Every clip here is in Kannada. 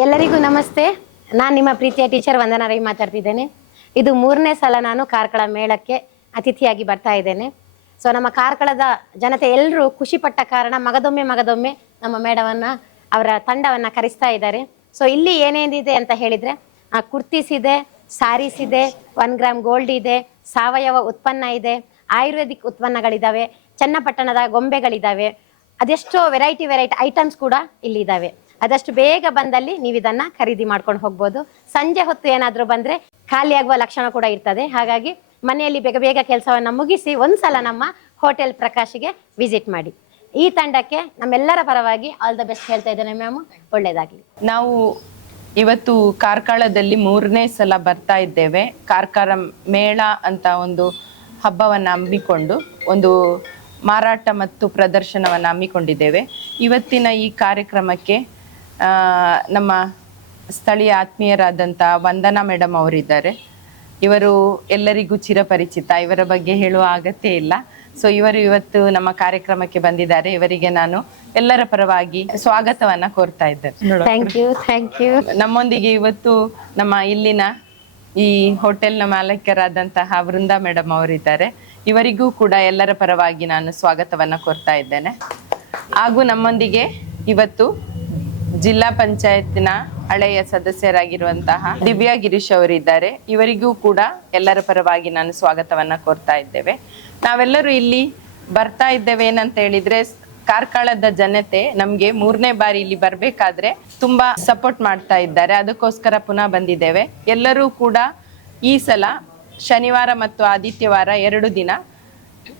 ಎಲ್ಲರಿಗೂ ನಮಸ್ತೆ. ನಾನು ನಿಮ್ಮ ಪ್ರೀತಿಯ ಟೀಚರ್ ವಂದನಾ ರೈ ಮಾತಾಡ್ತಿದ್ದೇನೆ. ಇದು ಮೂರನೇ ಸಲ ನಾನು ಕಾರ್ಕಳ ಮೇಳಕ್ಕೆ ಅತಿಥಿಯಾಗಿ ಬರ್ತಾ ಇದ್ದೇನೆ. ಸೊ ನಮ್ಮ ಕಾರ್ಕಳದ ಜನತೆ ಎಲ್ಲರೂ ಖುಷಿಪಟ್ಟ ಕಾರಣ ಮಗದೊಮ್ಮೆ ಮಗದೊಮ್ಮೆ ನಮ್ಮ ಮೇಡವನ್ನು, ಅವರ ತಂಡವನ್ನು ಕರೆಸ್ತಾ ಇದ್ದಾರೆ. ಸೊ ಇಲ್ಲಿ ಏನೇನಿದೆ ಅಂತ ಹೇಳಿದರೆ, ಆ ಕುರ್ತೀಸ್ ಇದೆ, ಸಾರೀಸ್ ಇದೆ ಒನ್ ಗ್ರಾಮ್ ಗೋಲ್ಡ್ ಇದೆ, ಸಾವಯವ ಉತ್ಪನ್ನ ಇದೆ, ಆಯುರ್ವೇದಿಕ್ ಉತ್ಪನ್ನಗಳಿದ್ದಾವೆ ಚನ್ನಪಟ್ಟಣದ ಗೊಂಬೆಗಳಿದ್ದಾವೆ ಅದೆಷ್ಟೋ ವೆರೈಟಿ ವೆರೈಟಿ ಐಟಮ್ಸ್ ಕೂಡ ಇಲ್ಲಿ ಆದಷ್ಟು ಬೇಗ ಬಂದಲ್ಲಿ ನೀವು ಇದನ್ನ ಖರೀದಿ ಮಾಡ್ಕೊಂಡು ಹೋಗ್ಬೋದು. ಸಂಜೆ ಹೊತ್ತು ಏನಾದರೂ ಬಂದ್ರೆ ಖಾಲಿಯಾಗುವ ಲಕ್ಷಣ ಕೂಡ ಇರ್ತದೆ. ಹಾಗಾಗಿ ಮನೆಯಲ್ಲಿ ಬೇಗ ಬೇಗ ಕೆಲಸವನ್ನ ಮುಗಿಸಿ ಒಂದ್ಸಲ ನಮ್ಮ ಹೋಟೆಲ್ ಪ್ರಕಾಶ್ಗೆ ವಿಸಿಟ್ ಮಾಡಿ. ಈ ತಂಡಕ್ಕೆ ನಮ್ಮೆಲ್ಲರ ಪರವಾಗಿ ಆಲ್ ದ ಬೆಸ್ಟ್ ಹೇಳ್ತಾ ಇದ್ದೇನೆ ಮ್ಯಾಮ್ ಒಳ್ಳೇದಾಗ್ಲಿ. ನಾವು ಇವತ್ತು ಕಾರ್ಕಳದಲ್ಲಿ ಮೂರನೇ ಸಲ ಬರ್ತಾ ಇದ್ದೇವೆ. ಕಾರ್ಕಳ ಮೇಳ ಅಂತ ಒಂದು ಹಬ್ಬವನ್ನು ಹಮ್ಮಿಕೊಂಡು, ಒಂದು ಮಾರಾಟ ಮತ್ತು ಪ್ರದರ್ಶನವನ್ನು ಹಮ್ಮಿಕೊಂಡಿದ್ದೇವೆ. ಇವತ್ತಿನ ಈ ಕಾರ್ಯಕ್ರಮಕ್ಕೆ ನಮ್ಮ ಸ್ಥಳೀಯ ಆತ್ಮೀಯರಾದಂಥ ವಂದನಾ ಮೇಡಮ್ ಅವರಿದ್ದಾರೆ. ಇವರು ಎಲ್ಲರಿಗೂ ಚಿರಪರಿಚಿತ ಇವರ ಬಗ್ಗೆ ಹೇಳುವ ಅಗತ್ಯ ಇಲ್ಲ. ಸೊ ಇವರು ಇವತ್ತು ನಮ್ಮ ಕಾರ್ಯಕ್ರಮಕ್ಕೆ ಬಂದಿದ್ದಾರೆ. ಇವರಿಗೆ ನಾನು ಎಲ್ಲರ ಪರವಾಗಿ ಸ್ವಾಗತವನ್ನ ಕೋರ್ತಾ ಇದ್ದೇನೆ. ಥ್ಯಾಂಕ್ ಯು ಥ್ಯಾಂಕ್ ಯು ನಮ್ಮೊಂದಿಗೆ ಇವತ್ತು ನಮ್ಮ ಇಲ್ಲಿನ ಈ ಹೋಟೆಲ್ನ ಮಾಲೀಕರಾದಂತಹ ವೃಂದಾ ಮೇಡಮ್ ಅವರಿದ್ದಾರೆ. ಇವರಿಗೂ ಕೂಡ ಎಲ್ಲರ ಪರವಾಗಿ ನಾನು ಸ್ವಾಗತವನ್ನ ಕೋರ್ತಾ ಇದ್ದೇನೆ. ಹಾಗೂ ನಮ್ಮೊಂದಿಗೆ ಇವತ್ತು ಜಿಲ್ಲಾ ಪಂಚಾಯತ್ನ ಹಳೆಯ ಸದಸ್ಯರಾಗಿರುವಂತಹ ದಿವ್ಯಾ ಗಿರೀಶ್ ಅವರಿದ್ದಾರೆ. ಇವರಿಗೂ ಕೂಡ ಎಲ್ಲರ ಪರವಾಗಿ ನಾನು ಸ್ವಾಗತವನ್ನ ಕೋರ್ತಾ ಇದ್ದೇವೆ. ನಾವೆಲ್ಲರೂ ಇಲ್ಲಿ ಬರ್ತಾ ಇದ್ದೇವೆ ಏನಂತ ಹೇಳಿದ್ರೆ, ಕಾರ್ಕಳದ ಜನತೆ ನಮ್ಗೆ ಮೂರನೇ ಬಾರಿ ಇಲ್ಲಿ ಬರ್ಬೇಕಾದ್ರೆ ತುಂಬಾ ಸಪೋರ್ಟ್ ಮಾಡ್ತಾ ಇದ್ದಾರೆ. ಅದಕ್ಕೋಸ್ಕರ ಪುನಃ ಬಂದಿದ್ದೇವೆ. ಎಲ್ಲರೂ ಕೂಡ ಈ ಸಲ ಶನಿವಾರ ಮತ್ತು ಆದಿತ್ಯವಾರ ಎರಡು ದಿನ,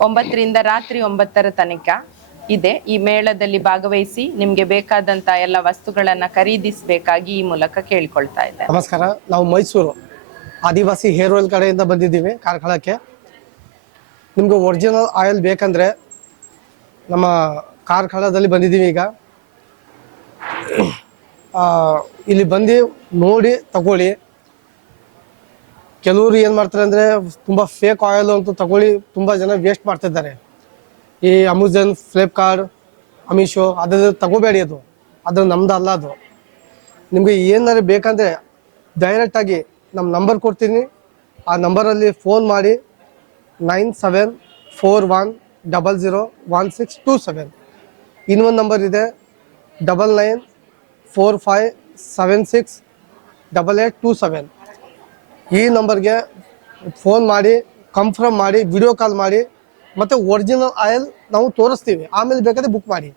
ಒಂಬತ್ತರಿಂದ ರಾತ್ರಿ ಒಂಬತ್ತರ ತನಕ ಇದೆ. ಈ ಮೇಳದಲ್ಲಿ ಭಾಗವಹಿಸಿ ನಿಮಗೆ ಬೇಕಾದಂತ ಎಲ್ಲ ವಸ್ತುಗಳನ್ನ ಖರೀದಿಸಬೇಕಾಗಿ ಈ ಮೂಲಕ ಕೇಳಿಕೊಳ್ತಾ ಇದ್ದೆ. ನಮಸ್ಕಾರ. ನಾವು ಮೈಸೂರು ಆದಿವಾಸಿ ಹೇರ್ ಆಯಿಲ್ ಕಡೆಯಿಂದ ಬಂದಿದ್ದೀವಿ ಕಾರ್ಕಳಕ್ಕೆ. ನಿಮ್ಗೆ ಒರಿಜಿನಲ್ ಆಯಿಲ್ ಬೇಕಂದ್ರೆ ನಮ್ಮ ಕಾರ್ಕಳದಲ್ಲಿ ಬಂದಿದ್ದೀವಿ ಈಗ. ಇಲ್ಲಿ ಬಂದು ನೋಡಿ, ತಗೊಳ್ಳಿ. ಕೆಲವರು ಏನು ಮಾಡ್ತಾರೆ ಅಂದರೆ ತುಂಬ ಫೇಕ್ ಆಯಿಲ್ ಅಂತೂ ತಗೊಳ್ಳಿ, ತುಂಬ ಜನ ವೇಸ್ಟ್ ಮಾಡ್ತಿದ್ದಾರೆ. ಈ ಅಮೆಝಾನ್ ಫ್ಲಿಪ್ಕಾರ್ಟ್ ಅಮಿಶೋ ಅದ್ರ ತಗೋಬೇಡಿ ಅದು. ಅದು ನಮ್ದು ಅಲ್ಲ ಅದು. ನಿಮಗೆ ಏನಾದ್ರು ಬೇಕಂದರೆ ಡೈರೆಕ್ಟಾಗಿ ನಮ್ಮ ನಂಬರ್ ಕೊಡ್ತೀನಿ. ಆ ನಂಬರಲ್ಲಿ ಫೋನ್ ಮಾಡಿ nine seven four one double zero one six two seven ಇನ್ನೊಂದು ನಂಬರ್ ಇದೆ double nine four five seven six double eight two seven ಈ ನಂಬರ್ಗೆ ಫೋನ್ ಮಾಡಿ ಕನ್ಫರ್ಮ್ ಮಾಡಿ ವಿಡಿಯೋ ಕಾಲ್ ಮಾಡಿ ಮತ್ತು ಒರಿಜಿನಲ್ ಆಯಿಲ್ ನಾವು ತೋರಿಸ್ತೀವಿ. ಆಮೇಲೆ ಬೇಕಾದ್ರೆ ಬುಕ್ ಮಾಡಿ.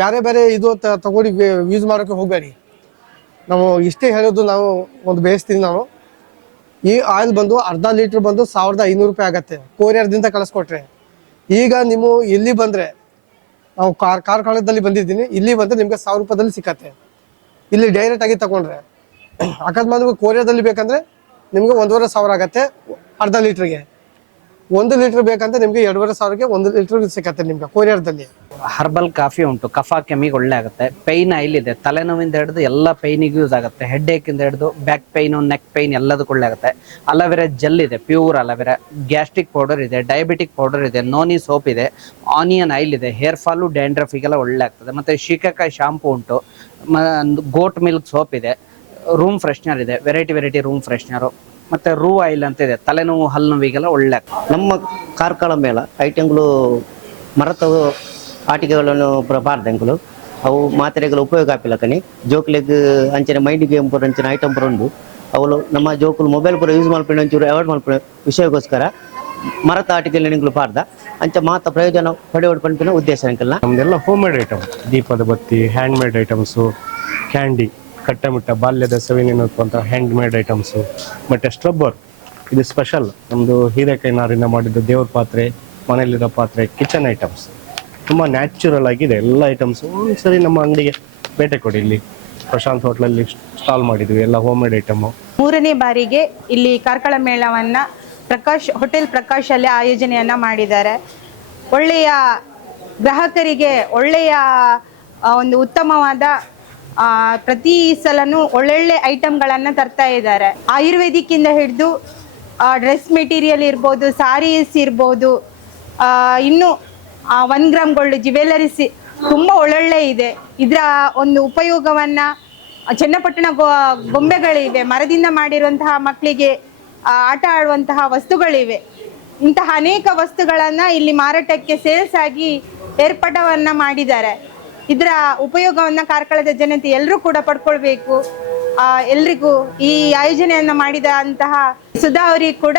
ಬೇರೆ ಬೇರೆ ಇದು ತಗೊಂಡು ಯೂಸ್ ಮಾಡೋಕ್ಕೆ ಹೋಗಬೇಡಿ. ನಾವು ಇಷ್ಟೇ ಹೇಳೋದು ನಾವು ಒಂದು ಬೇಯಿಸ್ತೀವಿ ನಾವು. ಈ ಆಯಿಲ್ ಬಂದು ಅರ್ಧ ಲೀಟ್ರ್ ಬಂದು ಸಾವಿರದ ಐನೂರು ರೂಪಾಯಿ ಆಗುತ್ತೆ. ಕೊರಿಯರ್ದಿಂದ ಕಳಿಸ್ಕೊಟ್ರೆ. ಈಗ ನೀವು ಇಲ್ಲಿ ಬಂದರೆ, ನಾವು ಕಾರ್ ಕಾರ್ಕಳದಲ್ಲಿ ಬಂದಿದ್ದೀನಿ. ಇಲ್ಲಿ ಬಂದರೆ ನಿಮಗೆ ಸಾವಿರ ರೂಪಾಯಿದಲ್ಲಿ ಸಿಕ್ಕತ್ತೆ. ಇಲ್ಲಿ ಡೈರೆಕ್ಟ್ ಆಗಿ ತಗೊಂಡ್ರೆ. ಅಕಸ್ಮಾತ್ ನಿಮಗೆ ಬೇಕಂದ್ರೆ ನಿಮಗೆ ಒಂದೂವರೆ ಸಾವಿರ ಆಗುತ್ತೆ ಅರ್ಧ ಲೀಟ್ರಿಗೆ ಒಂದು ಲೀಟರ್ ಬೇಕಂತ ನಿಮಗೆ ಎರಡೂವರೆ ಸಾವಿರಕ್ಕೆ ಒಂದು ಲೀಟರ್ ಸಿಕ್ಕತ್ತೆ ನಿಮ್ಗೆ ಕೊರಿಯರ್ದಲ್ಲಿ. ಹರ್ಬಲ್ ಕಾಫಿ ಉಂಟು, ಕಫ ಕೆಮ್ಮಿಗೆ ಒಳ್ಳೆ ಆಗುತ್ತೆ. ಪೈನ್ ಆಯಿಲ್ ಇದೆ ತಲೆನೋವಿಂದ ಹಿಡಿದು ಎಲ್ಲ ಪೈನಿಗೆ ಯೂಸ್ ಆಗುತ್ತೆ. ಹೆಡ್ ಏಕಿಂದ ಹಿಡಿದು ಬ್ಯಾಕ್ ಪೈನು ನೆಕ್ ಪೈನ್ ಎಲ್ಲದಕ್ಕೂ ಒಳ್ಳೆ ಆಗುತ್ತೆ. ಅಲವೆರಾ ಜೆಲ್ ಇದೆ pure aloe vera gastric powder ಇದೆ ಡಯಾಬಿಟಿಕ್ ಪೌಡರ್ ಇದೆ ನೋನಿ ಸೋಪ್ ಇದೆ ಆನಿಯನ್ ಆಯಿಲ್ ಇದೆ ಹೇರ್ ಫಾಲು ಡ್ಯಾಂಡ್ರಫಿಗೆಲ್ಲ ಒಳ್ಳೆ ಆಗ್ತದೆ. ಮತ್ತೆ ಶೀಕಾಕಾಯಿ ಶಾಂಪು ಉಂಟು ಗೋಟ್ ಮಿಲ್ಕ್ ಸೋಪ್ ಇದೆ ರೂಮ್ ಫ್ರೆಶ್ನರ್ ಇದೆ ವೆರೈಟಿ ವೆರೈಟಿ ರೂಮ್ ಫ್ರೆಶ್ನರು ಮತ್ತೆ ರೂ ಆಯಿಲ್ ಅಂತ ಇದೆ. ತಲೆನೋವು ಹಲ್ಲು ನೋವಿಗೆಲ್ಲ ಒಳ್ಳೆ ನಮ್ಮ ಕಾರ್ಕಳ ಮೇಳ ಐಟಂಗಳು ಮರತ ಆಟಿಕೆಗಳನ್ನು ಬಾರ್ದಂಗಳು ಅವು ಮಾತ್ರೆಗಳ ಉಪಯೋಗ ಆಗಿಲ್ಲ ಕಣಿ. ಜೋಕ್ಲೆಗ್ ಅಂಚನೆ ಮೈಂಡಿಗೆ ಪೂರ ಅಂಚಿನ ಐಟಮ್ ಪುರ ಉಂಡು ಅವಳು ನಮ್ಮ ಜೋಕುಲು ಮೊಬೈಲ್ ಪುರ ಯೂಸ್ ಮಾಡ್ಕೊಂಡು ಒಂಚೂರು ಅವಾಯ್ಡ್ ಮಾಡ್ಕೊಂಡು ವಿಷಯಕ್ಕೋಸ್ಕರ ಮರತ ಆಟಿಕೆಗಳು ಪಾರ್ದ ಅಂಚ ಮಾತ ಪ್ರಯೋಜನ ಪಡೆಯೋಡ್ ಪಂಪಿನ ಉದ್ದೇಶ ಅಂಕಲ್ನ. ನಮ್ದೆಲ್ಲ ಹೋಮ್ ಮೇಡ್ ಐಟಮ್ ದೀಪದ ಬತ್ತಿ ಹ್ಯಾಂಡ್ ಮೇಡ್ ಐಟಮ್ಸು ಕ್ಯಾಂಡಿ ಕಟ್ಟಮಿಟ್ಟ ಬಾಲ್ಯದ ಸವಿನೆನಪ್ಪಂಥ ಹ್ಯಾಂಡ್ ಮೇಡ್ ಐಟಮ್ಸು ಮತ್ತೆ ಸ್ಟ್ರಬ್ಬರ್ ಇದು ಸ್ಪೆಷಲ್ ನಮ್ಮದು ಹೀರೆಕಾಯಿ ನಾರಿಂದ ಮಾಡಿದ ದೇವ್ರ ಪಾತ್ರೆ, ಮನೆಯಲ್ಲಿರೋ ಪಾತ್ರೆ ಕಿಚನ್ ಐಟಮ್ಸ್ ತುಂಬ ನ್ಯಾಚುರಲ್ ಆಗಿದೆ. ಎಲ್ಲ ಐಟಮ್ಸ್ ಒಂದ್ಸರಿ ನಮ್ಮ ಅಂಗಡಿಗೆ ಬೇಟೆ ಕೊಡಿ ಇಲ್ಲಿ. ಪ್ರಶಾಂತ್ ಹೋಟ್ಲಲ್ಲಿ ಸ್ಟಾಲ್ ಮಾಡಿದ್ವಿ, ಎಲ್ಲ ಹೋಮ್ ಮೇಡ್ ಐಟಮ್ ಮೂರನೇ ಬಾರಿಗೆ ಇಲ್ಲಿ ಕಾರ್ಕಳ ಮೇಳವನ್ನ ಪ್ರಕಾಶ್ ಹೋಟೆಲ್ ಪ್ರಕಾಶ್ ಅಲ್ಲಿ ಆಯೋಜನೆಯನ್ನ ಮಾಡಿದ್ದಾರೆ. ಒಳ್ಳೆಯ ಗ್ರಾಹಕರಿಗೆ ಒಳ್ಳೆಯ ಒಂದು ಉತ್ತಮವಾದ ಪ್ರತಿ ಸಲನು ಒಳ್ಳೊಳ್ಳೆ ಐಟಮ್ಗಳನ್ನು ತರ್ತಾ ಇದ್ದಾರೆ. ಆಯುರ್ವೇದಿಕ್ ಇಂದ ಹಿಡಿದು ಡ್ರೆಸ್ ಮೆಟೀರಿಯಲ್ ಇರ್ಬೋದು, ಸಾರೀಸ್ ಇರ್ಬೋದು ಇನ್ನು ಒನ್ ಗ್ರಾಮ್ ಗೋಲ್ಡ್ ಜ್ಯುವೆಲರೀಸ್ ತುಂಬ ಒಳ್ಳೊಳ್ಳೆ ಇದೆ. ಇದರ ಒಂದು ಉಪಯೋಗವನ್ನ, ಚನ್ನಪಟ್ಟಣ ಗೊಂಬೆಗಳಿವೆ. ಮರದಿಂದ ಮಾಡಿರುವಂತಹ ಮಕ್ಕಳಿಗೆ ಆಟ ಆಡುವಂತಹ ವಸ್ತುಗಳಿವೆ. ಇಂತಹ ಅನೇಕ ವಸ್ತುಗಳನ್ನು ಇಲ್ಲಿ ಮಾರಾಟಕ್ಕೆ ಸೇಲ್ಸ್ ಆಗಿ ಏರ್ಪಾಟವನ್ನ ಮಾಡಿದ್ದಾರೆ. ಇದರ ಉಪಯೋಗವನ್ನ ಕಾರ್ಕಳದ ಜನತೆ ಎಲ್ಲರೂ ಕೂಡ ಪಡ್ಕೊಳ್ಬೇಕು. ಎಲ್ರಿಗೂ ಈ ಆಯೋಜನೆಯನ್ನ ಮಾಡಿದ ಅಂತಹ ಸುಧಾ ಅವರಿಗೆ ಕೂಡ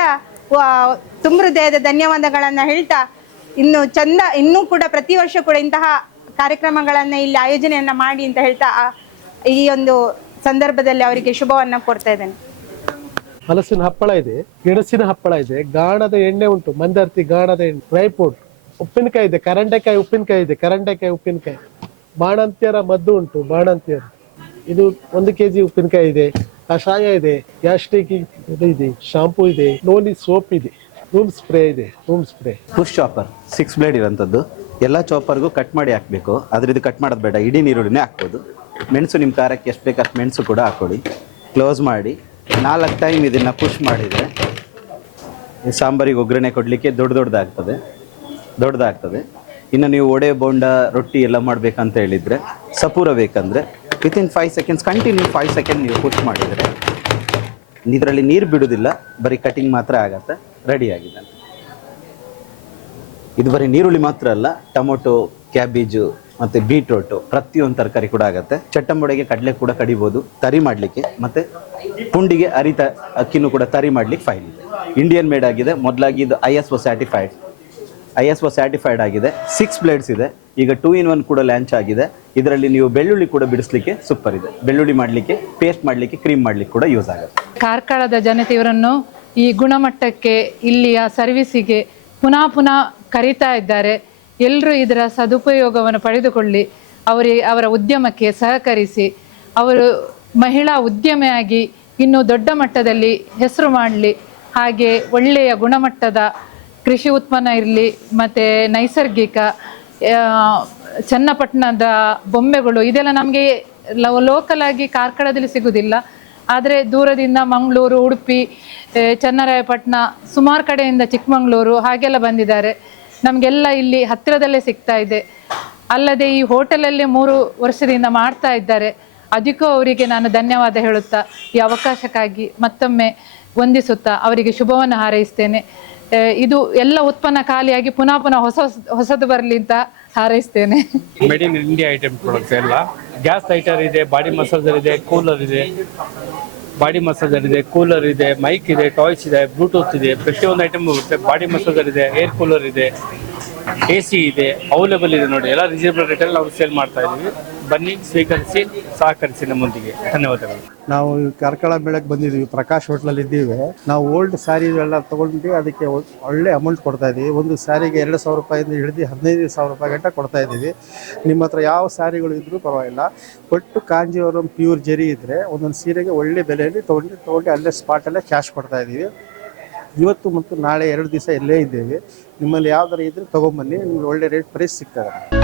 ತುಂಬ ಹೃದಯದ ಧನ್ಯವಾದಗಳನ್ನ ಹೇಳ್ತಾ, ಇನ್ನು ಚಂದ, ಇನ್ನೂ ಕೂಡ ಪ್ರತಿ ವರ್ಷ ಕೂಡ ಇಂತಹ ಕಾರ್ಯಕ್ರಮಗಳನ್ನ ಇಲ್ಲಿ ಆಯೋಜನೆಯನ್ನ ಮಾಡಿ ಅಂತ ಹೇಳ್ತಾ ಈ ಒಂದು ಸಂದರ್ಭದಲ್ಲಿ ಅವರಿಗೆ ಶುಭವನ್ನ ಕೊಡ್ತಾ ಇದ್ದೇನೆ. ಹಲಸಿನ ಹಪ್ಪಳ ಇದೆ, ಗೆಣಸಿನ ಹಪ್ಪಳ ಇದೆ, ಗಾಣದ ಎಣ್ಣೆ ಉಂಟು, ಮಂದರ್ತಿ ಗಾಣದ ಎಣ್ಣೆ ಡ್ರೈ ಫ್ರೂಟ್ ಉಪ್ಪಿನಕಾಯಿ ಇದೆ, ಕರಂಡೆಕಾಯಿ, ಉಪ್ಪಿನಕಾಯಿ ಇದೆ, ಕರಂಡೆಕಾಯಿ, ಉಪ್ಪಿನಕಾಯಿ. ಬಾಣಂತಿಯರ ಮದ್ದು ಉಂಟು, ಬಾಣಂತ್ಯರು. ಇದು ಒಂದು ಕೆಜಿ ಉಪ್ಪಿನಕಾಯಿ ಇದೆ, ಕಷಾಯ ಇದೆ, ಗ್ಯಾಸ್ಟ್ರಿಕ್ ಇದು ಶಾಂಪೂ ಇದೆ, ನೋಲಿ ಸೋಪ್ ಇದೆ, ರೂಮ್ ಸ್ಪ್ರೇ ಇದೆ, room spray. Push chopper six blade ಇರೋಂಥದ್ದು ಎಲ್ಲ ಚಾಪರ್ಗೂ ಕಟ್ ಮಾಡಿ ಹಾಕಬೇಕು. ಆದ್ರೆ ಇದು ಕಟ್ ಮಾಡೋದು ಬೇಡ, ಇಡೀ ನೀರುಳ್ಳಿನೇ ಹಾಕ್ಬೋದು. ಮೆಣಸು ನಿಮ್ಮ ಖಾರಕ್ಕೆ ಎಷ್ಟು ಬೇಕು ಅಷ್ಟು ಮೆಣಸು ಕೂಡ ಹಾಕೊಳ್ಳಿ. ಕ್ಲೋಸ್ ಮಾಡಿ. ನಾಲ್ಕು ಟೈಮ್ ಇದನ್ನು ಪುಷ್ ಮಾಡಿದರೆ ಸಾಂಬಾರಿಗೆ ಒಗ್ಗರಣೆ ಕೊಡಲಿಕ್ಕೆ ದೊಡ್ಡ ದೊಡ್ಡದಾಗ್ತದೆ. ದೊಡ್ಡದಾಗ್ತದೆ. ಇನ್ನು ನೀವು ಒಡೆ ಬೋಂಡ, ರೊಟ್ಟಿ ಎಲ್ಲ ಮಾಡಬೇಕಂತ ಹೇಳಿದರೆ ಸಪೂರ ಬೇಕಂದರೆ within five seconds continue five second ನೀವು ಪುಷ್ ಮಾಡಿದರೆ ಇದರಲ್ಲಿ ನೀರು ಬಿಡೋದಿಲ್ಲ, ಬರೀ ಕಟಿಂಗ್ ಮಾತ್ರ ಆಗತ್ತೆ ರೆಡಿ ಆಗಿದೆ ಇದು ಬರೀ ನೀರುಳ್ಳಿ ಮಾತ್ರ ಅಲ್ಲ, ಟೊಮೊಟೊ, ಕ್ಯಾಬೇಜು ಮತ್ತು ಬೀಟ್ರೋಟು ಪ್ರತಿಯೊಂದು ತರಕಾರಿ ಕೂಡ ಆಗುತ್ತೆ. ಚಟ್ಟಂಬಡೆಗೆ ಕಡಲೆ ಕೂಡ ಕಡಿಬೋದು, ತರಿ ಮಾಡಲಿಕ್ಕೆ ಮತ್ತೆ ಪುಂಡಿಗೆ ಅರಿತ ಅಕ್ಕಿನೂ ಕೂಡ ತರಿ ಮಾಡ್ಲಿಕ್ಕೆ ಫೈಲ್ ಇದೆ. ಇಂಡಿಯನ್ ಮೇಡ್ ಆಗಿದೆ, ಮೊದಲಾಗಿ ಇದು I S O satisfied I S O satisfied ಆಗಿದೆ. ಸಿಕ್ಸ್ ಬ್ಲೇಡ್ಸ್ ಇದೆ. ಈಗ ಟೂ ಇನ್ ಒನ್ ಕೂಡ ಲಾಂಚ್ ಆಗಿದೆ. ಇದರಲ್ಲಿ ನೀವು ಬೆಳ್ಳುಳ್ಳಿ ಕೂಡ ಬಿಡಿಸ್ಲಿಕ್ಕೆ ಸೂಪರ್ ಇದೆ. ಬೆಳ್ಳುಳ್ಳಿ ಮಾಡಲಿಕ್ಕೆ ಪೇಸ್ಟ್ ಮಾಡಲಿಕ್ಕೆ ಕ್ರೀಮ್ ಮಾಡಲಿಕ್ಕೆ ಕೂಡ ಯೂಸ್ ಆಗುತ್ತೆ. ಕಾರ್ಕಳದ ಜನತೆ ಇವರನ್ನು ಈ ಗುಣಮಟ್ಟಕ್ಕೆ ಇಲ್ಲಿಯ ಸರ್ವಿಸಿಗೆ ಪುನಃ ಪುನಃ ಕರೀತಾ ಇದ್ದಾರೆ. ಎಲ್ಲರೂ ಇದರ ಸದುಪಯೋಗವನ್ನು ಪಡೆದುಕೊಳ್ಳಿ. ಅವರಿಗೆ ಅವರ ಉದ್ಯಮಕ್ಕೆ ಸಹಕರಿಸಿ, ಅವರು ಮಹಿಳಾ ಉದ್ಯಮಿಯಾಗಿ ಇನ್ನೂ ದೊಡ್ಡ ಮಟ್ಟದಲ್ಲಿ ಹೆಸರು ಮಾಡಲಿ. ಹಾಗೆ ಒಳ್ಳೆಯ ಗುಣಮಟ್ಟದ ಕೃಷಿ ಉತ್ಪನ್ನ ಇರಲಿ, ಮತ್ತು ನೈಸರ್ಗಿಕ ಚನ್ನಪಟ್ಟಣದ ಬೊಂಬೆಗಳು, ಇದೆಲ್ಲ ನಮಗೆ ಲೋಕಲ್ ಆಗಿ ಕಾರ್ಕಳದಲ್ಲಿ ಸಿಗುವುದಿಲ್ಲ ಆದರೆ ದೂರದಿಂದ ಮಂಗಳೂರು, ಉಡುಪಿ ಚನ್ನರಾಯಪಟ್ಟಣ, ಸುಮಾರು ಕಡೆಯಿಂದ ಚಿಕ್ಕಮಗಳೂರು ಹಾಗೆಲ್ಲ ಬಂದಿದ್ದಾರೆ. ನಮಗೆಲ್ಲ ಇಲ್ಲಿ ಹತ್ತಿರದಲ್ಲೇ ಸಿಗ್ತಾ ಇದೆ. ಅಲ್ಲದೆ ಈ ಹೋಟೆಲಲ್ಲಿ ಮೂರು ವರ್ಷದಿಂದ ಮಾಡ್ತಾ ಇದ್ದಾರೆ. ಅದಕ್ಕೂ ಅವರಿಗೆ ನಾನು ಧನ್ಯವಾದ ಹೇಳುತ್ತಾ, ಈ ಅವಕಾಶಕ್ಕಾಗಿ ಮತ್ತೊಮ್ಮೆ ವಂದಿಸುತ್ತಾ, ಅವರಿಗೆ ಶುಭವನ್ನು ಹಾರೈಸ್ತೇನೆ. ಇದು ಎಲ್ಲ ಉತ್ಪನ್ನ ಖಾಲಿಯಾಗಿ ಪುನಃ ಪುನಃ ಹೊಸ ಹೊಸದು ಬರಲಿ ಅಂತ ಹಾರೈಸ್ತೇನೆ. Made in India item products ಎಲ್ಲ. ಗ್ಯಾಸ್ ಲೈಟರ್ ಇದೆ ಬಾಡಿ ಮಸಾಜರ್ ಇದೆ ಕೂಲರ್ ಇದೆ. ಬಾಡಿ ಮಸಾಜರ್ ಇದೆ ಕೂಲರ್ ಇದೆ ಮೈಕ್ ಇದೆ ಟಾಯ್ಸ್ ಇದೆ ಬ್ಲೂಟೂತ್ ಇದೆ. ಪ್ರತಿಯೊಂದು ಐಟಮ್ ಬರುತ್ತೆ. ಬಾಡಿ ಮಸಾಜರ್ ಇದೆ ಏರ್ ಕೂಲರ್ ಇದೆ. ಎ ಸಿ ಇದೆ ಅವೈಲೇಬಲ್ ಇದೆ ನೋಡಿ. ಎಲ್ಲ ರೀಸನೇಬಲ್ ರೇಟಲ್ಲಿ ನಾವು ಸೇಲ್ ಮಾಡ್ತಾ ಇದ್ದೀವಿ. ಬನ್ನಿ, ಸ್ವೀಕರಿಸಿ, ಸಹಕರಿಸಿ ನಮ್ಮೊಂದಿಗೆ ಧನ್ಯವಾದಗಳು. ನಾವು ಕಾರ್ಕಳ ಬೆಳಗ್ಗೆ ಬಂದಿದ್ದೀವಿ. ಪ್ರಕಾಶ್ ಹೋಟ್ಲಲ್ಲಿ ಇದ್ದೀವಿ. ನಾವು ಓಲ್ಡ್ ಸ್ಯಾರಿ ಎಲ್ಲ ತೊಗೊಂಡು ಅದಕ್ಕೆ ಒಳ್ಳೆ ಅಮೌಂಟ್ ಕೊಡ್ತಾ ಇದ್ದೀವಿ. ಒಂದು ಸ್ಯಾರಿಗೆ ಎರಡು ಸಾವಿರ ರೂಪಾಯಿಂದ ಹಿಡಿದು ಹದಿನೈದು ಸಾವಿರ ರೂಪಾಯಿ ಗಂಟೆ ಕೊಡ್ತಾ ಇದ್ದೀವಿ. ನಿಮ್ಮ ಹತ್ರ ಯಾವ ಸ್ಯಾರಿಗಳು ಇದ್ದರೂ ಪರವಾಗಿಲ್ಲ. ಒಟ್ಟು ಕಾಂಜಿವರಂ ಪ್ಯೂರ್ ಜರಿ ಇದ್ದರೆ ಒಂದೊಂದು ಸೀರೆಗೆ ಒಳ್ಳೆ ಬೆಲೆಯಲ್ಲಿ ತೊಗೊಂಡು ತೊಗೊಂಡು ಅಲ್ಲೇ ಸ್ಪಾಟಲ್ಲೇ ಕ್ಯಾಶ್ ಕೊಡ್ತಾ ಇದ್ದೀವಿ. ಇವತ್ತು ಮತ್ತು ನಾಳೆ ಎರಡು ದಿವಸ ಇಲ್ಲೇ ಇದ್ದೇವೆ. ನಿಮ್ಮಲ್ಲಿ ಯಾವ್ದಾರು ಇದ್ದರೆ ತೊಗೊಂಬನ್ನಿ, ನಿಮ್ಗೆ ಒಳ್ಳೆ ರೇಟ್ ಪ್ರೈಸ್ ಸಿಗ್ತದೆ.